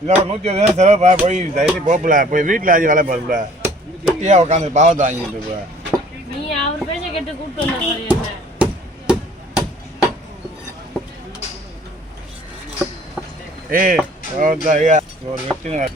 இல்லை ஒரு 120 செலவுப்பா போய் தைரியி போகல போய் வீட்டில் ஆகி வேலை பாருல குட்டியாக உட்காந்து பாவத்தை வாங்கிட்டு இருப்ப நீ அவர் பேச கேட்டு கூப்பிட்டு வந்த ஏய் ஐயா ஒரு வெட்டின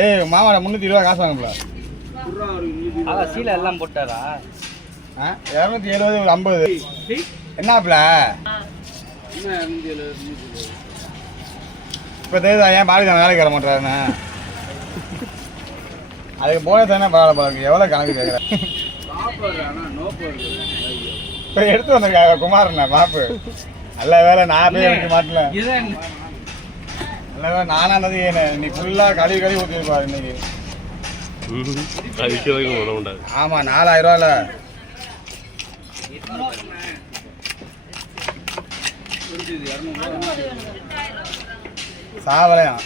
ஏய் மாமாடா 320 காசு வாங்கல சீலை எல்லாம் போட்டாரா 270 ஒரு 50 என்னப்ல இப்போ தெரியுதா ஏன் பாலிதான் வேலைக்கு வர மாட்டாருண்ணே அதுக்கு போன தானே பரவாயில்ல பழகு எவ்வளோ கணக்கு கேட்குறேன் இப்போ எடுத்து வந்திருக்காங்க குமாரண்ணா மாப்பு நல்ல வேலை நான் போய் எடுக்க மாட்டல நல்ல வேலை நானானது ஏன்னு நீ ஃபுல்லாக கழுவி ஊற்றிருப்பாரு இன்னைக்கு ஆமாம் 4000 ரூபால சாவலையாம்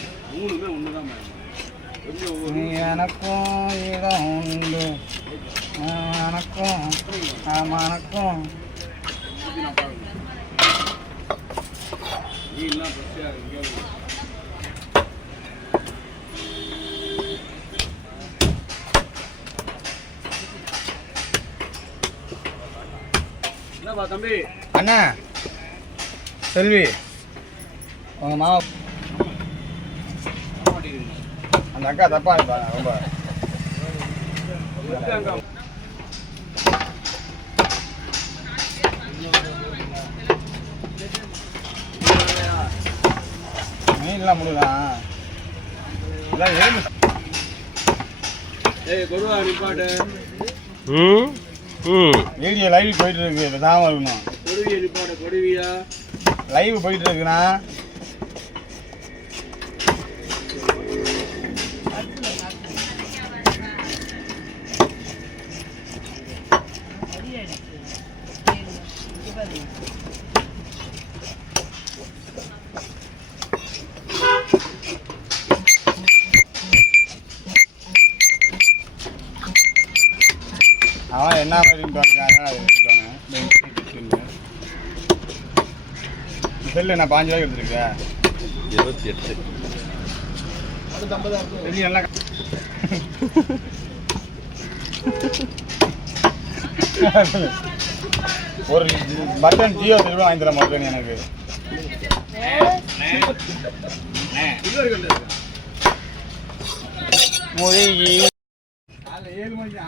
எனக்கும் இடம் உண்டு எனக்கும் எனக்கும் தம்பி அண்ணா செல்வி உங்கள் மாமா அந்த அக்கா தப்பா இருப்பாங்க ரொம்ப மீன்லாம் முடியலாம் வீடியோ லைவ் போயிட்டு இருக்கு தான் இருக்கணும் லைவ் போயிட்டு இருக்குண்ணா அவன் என்ன மாதிரி செல்லு நான் 5 ரூபாய்க்கு எடுத்துருக்கேன் 28 நல்லா ஒரு பட்டன் ஜியோ திரும்ப வாங்கி தர மாட்டேன் எனக்கு மொழி 7 மணிக்கு